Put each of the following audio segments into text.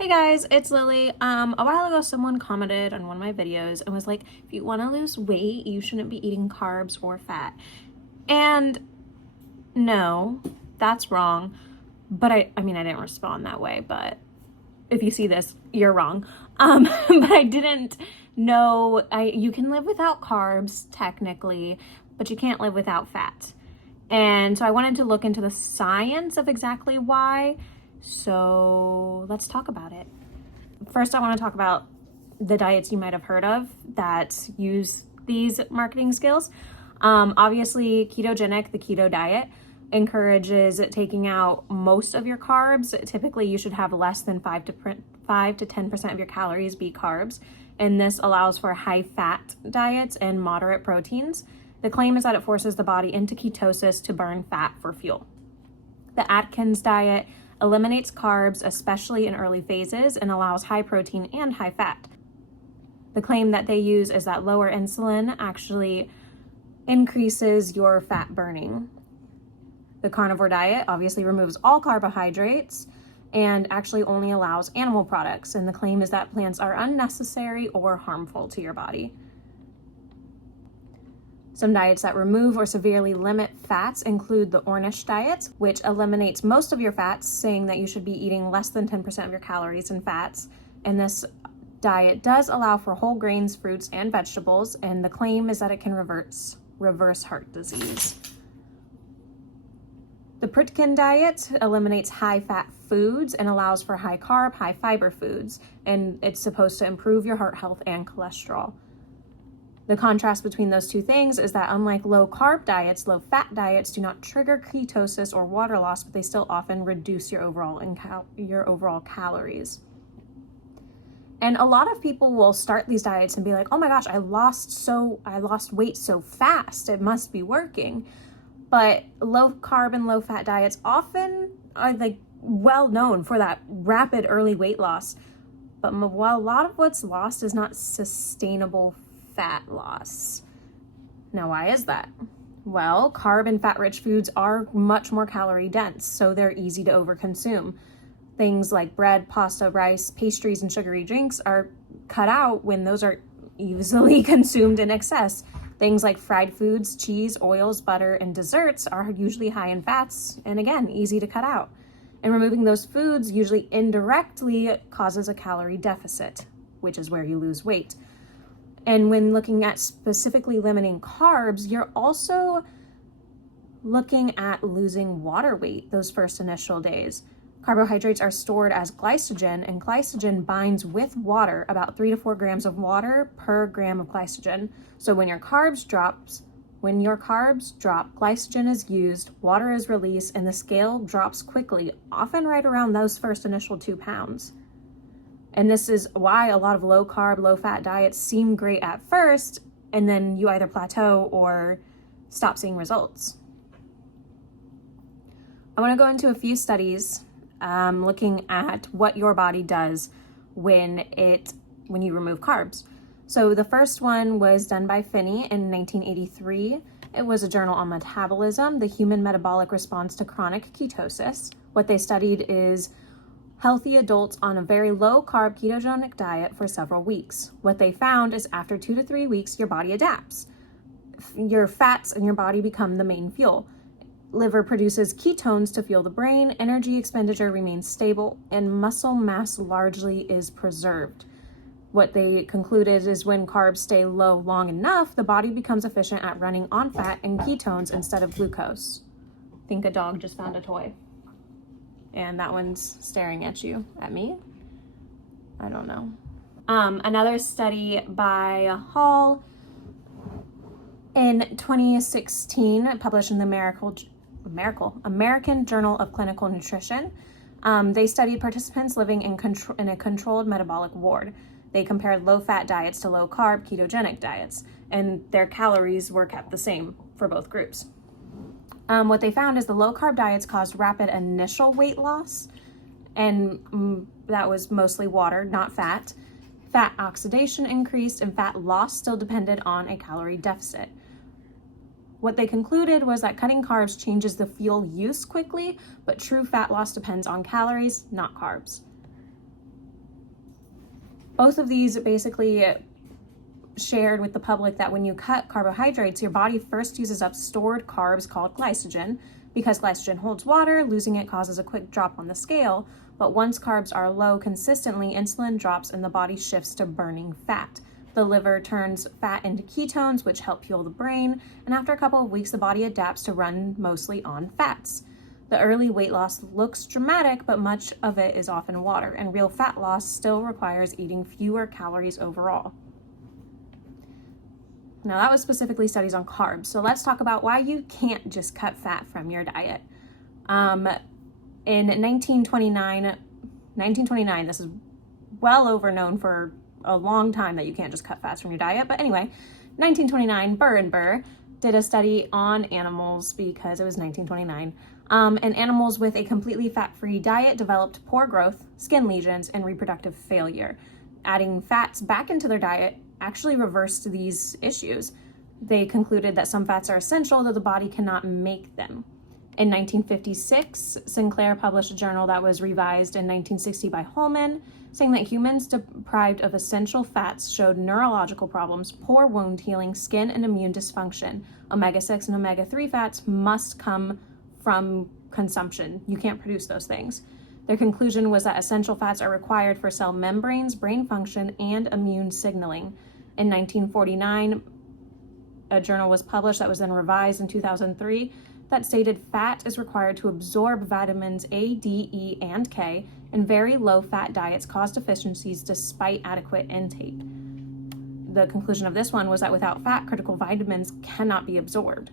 Hey guys, it's Lily. A while ago someone commented on one of my videos and was like, if you want to lose weight, you shouldn't be eating carbs or fat. And no, that's wrong. But I didn't respond that way, but if you see this, you're wrong. But I didn't know, you can live without carbs technically, but you can't live without fat. And so I wanted to look into the science of exactly why. So let's talk about it. First, I want to talk about the diets you might have heard of that use these marketing skills. Obviously, ketogenic, the keto diet, encourages taking out most of your carbs. Typically, you should have less than 5 to 10% of your calories be carbs. And this allows for high fat diets and moderate proteins. The claim is that it forces the body into ketosis to burn fat for fuel. The Atkins diet eliminates carbs, especially in early phases, and allows high protein and high fat. The claim that they use is that lower insulin actually increases your fat burning. The carnivore diet obviously removes all carbohydrates and actually only allows animal products, and the claim is that plants are unnecessary or harmful to your body. Some diets that remove or severely limit fats include the Ornish diet, which eliminates most of your fats, saying that you should be eating less than 10% of your calories in fats. And this diet does allow for whole grains, fruits, and vegetables, and the claim is that it can reverse heart disease. The Pritikin diet eliminates high-fat foods and allows for high-carb, high-fiber foods, and it's supposed to improve your heart health and cholesterol. The contrast between those two things is that unlike low-carb diets, low-fat diets do not trigger ketosis or water loss, but they still often reduce your overall calories. And a lot of people will start these diets and be like, "Oh my gosh, I lost weight so fast. It must be working." But low-carb and low-fat diets often are well known for that rapid early weight loss. But while a lot of what's lost is not sustainable fat loss. Now, why is that? Well, carb and fat-rich foods are much more calorie dense, so they're easy to overconsume. Things like bread, pasta, rice, pastries, and sugary drinks are cut out when those are easily consumed in excess. Things like fried foods, cheese, oils, butter, and desserts are usually high in fats, and again, easy to cut out. And removing those foods usually indirectly causes a calorie deficit, which is where you lose weight. And when looking at specifically limiting carbs, you're also looking at losing water weight those first initial days. Carbohydrates are stored as glycogen, and glycogen binds with water, about 3 to 4 grams of water per gram of glycogen. So when your carbs drop, glycogen is used, water is released, and the scale drops quickly, often right around those first initial 2 pounds. And this is why a lot of low-carb, low-fat diets seem great at first, and then you either plateau or stop seeing results. I want to go into a few studies looking at what your body does when you remove carbs. So the first one was done by Finney in 1983. It was a journal on metabolism, the human metabolic response to chronic ketosis. What they studied is healthy adults on a very low-carb ketogenic diet for several weeks. What they found is after 2 to 3 weeks, your body adapts. Your fats in your body become the main fuel. Liver produces ketones to fuel the brain, energy expenditure remains stable, and muscle mass largely is preserved. What they concluded is when carbs stay low long enough, the body becomes efficient at running on fat and ketones instead of glucose. I think a dog just found a toy. And that one's staring at me. I don't know. Another study by Hall in 2016, published in the American Journal of Clinical Nutrition. They studied participants living in a controlled metabolic ward. They compared low-fat diets to low-carb ketogenic diets, and their calories were kept the same for both groups. What they found is the low-carb diets caused rapid initial weight loss, and that was mostly water, not fat. Fat oxidation increased, and fat loss still depended on a calorie deficit. What they concluded was that cutting carbs changes the fuel use quickly, but true fat loss depends on calories, not carbs. Both of these basically shared with the public that when you cut carbohydrates, your body first uses up stored carbs called glycogen. Because glycogen holds water, losing it causes a quick drop on the scale. But once carbs are low consistently, insulin drops and the body shifts to burning fat. The liver turns fat into ketones, which help fuel the brain. And after a couple of weeks, the body adapts to run mostly on fats. The early weight loss looks dramatic, but much of it is often water. And real fat loss still requires eating fewer calories overall. Now, that was specifically studies on carbs. So let's talk about why you can't just cut fat from your diet. In 1929, this is well over known for a long time that you can't just cut fats from your diet. But anyway, 1929, Burr and Burr did a study on animals because it was 1929. And animals with a completely fat-free diet developed poor growth, skin lesions, and reproductive failure. Adding fats back into their diet actually reversed these issues. They concluded that some fats are essential, though the body cannot make them. In 1956, Sinclair published a journal that was revised in 1960 by Holman, saying that humans deprived of essential fats showed neurological problems, poor wound healing, skin and immune dysfunction. Omega-6 and omega-3 fats must come from consumption. You can't produce those things. Their conclusion was that essential fats are required for cell membranes, brain function, and immune signaling. In 1949, a journal was published that was then revised in 2003 that stated fat is required to absorb vitamins A, D, E, and K, and very low-fat diets cause deficiencies despite adequate intake. The conclusion of this one was that without fat, critical vitamins cannot be absorbed.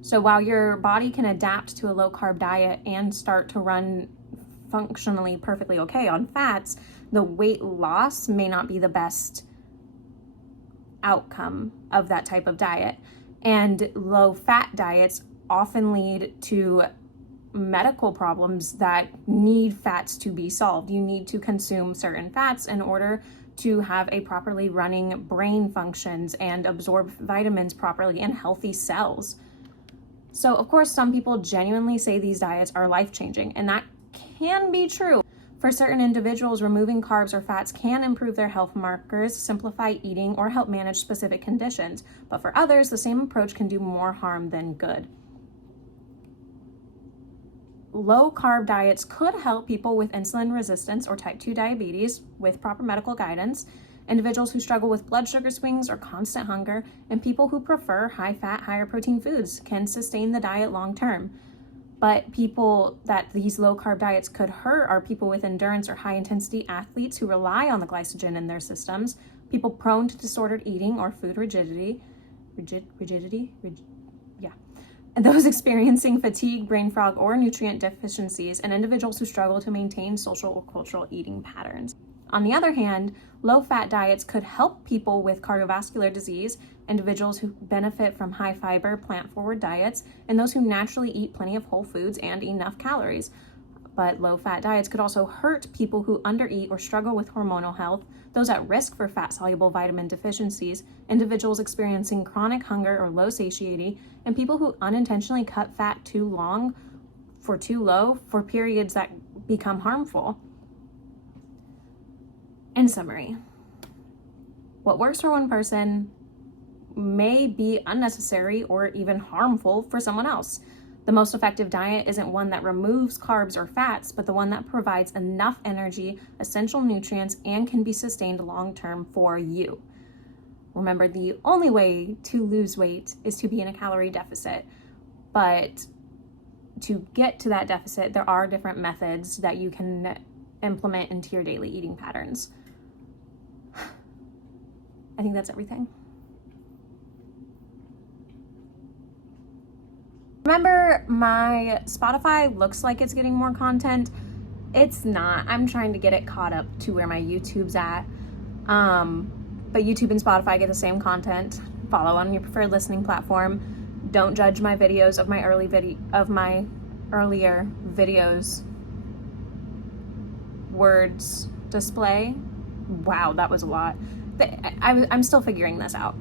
So while your body can adapt to a low-carb diet and start to run functionally perfectly okay on fats, the weight loss may not be the best outcome of that type of diet. And low-fat diets often lead to medical problems that need fats to be solved. You need to consume certain fats in order to have a properly running brain functions and absorb vitamins properly in healthy cells. So, of course, some people genuinely say these diets are life-changing, and that can be true. For certain individuals, removing carbs or fats can improve their health markers, simplify eating, or help manage specific conditions. But for others, the same approach can do more harm than good. Low-carb diets could help people with insulin resistance or type 2 diabetes with proper medical guidance, individuals who struggle with blood sugar swings or constant hunger, and people who prefer high-fat, higher-protein foods can sustain the diet long-term. But people that these low-carb diets could hurt are people with endurance or high-intensity athletes who rely on the glycogen in their systems, people prone to disordered eating or food rigidity, and those experiencing fatigue, brain fog, or nutrient deficiencies, and individuals who struggle to maintain social or cultural eating patterns. On the other hand, low-fat diets could help people with cardiovascular disease, individuals who benefit from high-fiber, plant-forward diets, and those who naturally eat plenty of whole foods and enough calories. But low-fat diets could also hurt people who undereat or struggle with hormonal health, those at risk for fat-soluble vitamin deficiencies, individuals experiencing chronic hunger or low satiety, and people who unintentionally cut fat too long for too low for periods that become harmful. In summary, what works for one person may be unnecessary or even harmful for someone else. The most effective diet isn't one that removes carbs or fats, but the one that provides enough energy, essential nutrients, and can be sustained long-term for you. Remember, the only way to lose weight is to be in a calorie deficit, but to get to that deficit, there are different methods that you can implement into your daily eating patterns. I think that's everything. Remember, my Spotify looks like it's getting more content. It's not. I'm trying to get it caught up to where my YouTube's at. But YouTube and Spotify get the same content. Follow on your preferred listening platform. Don't judge my videos of my earlier videos. Words display. Wow, that was a lot. I'm still figuring this out.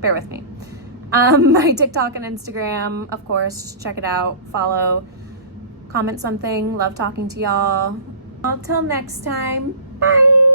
Bear with me. My TikTok and Instagram, of course, check it out, follow, comment something, love talking to y'all. Until next time, bye!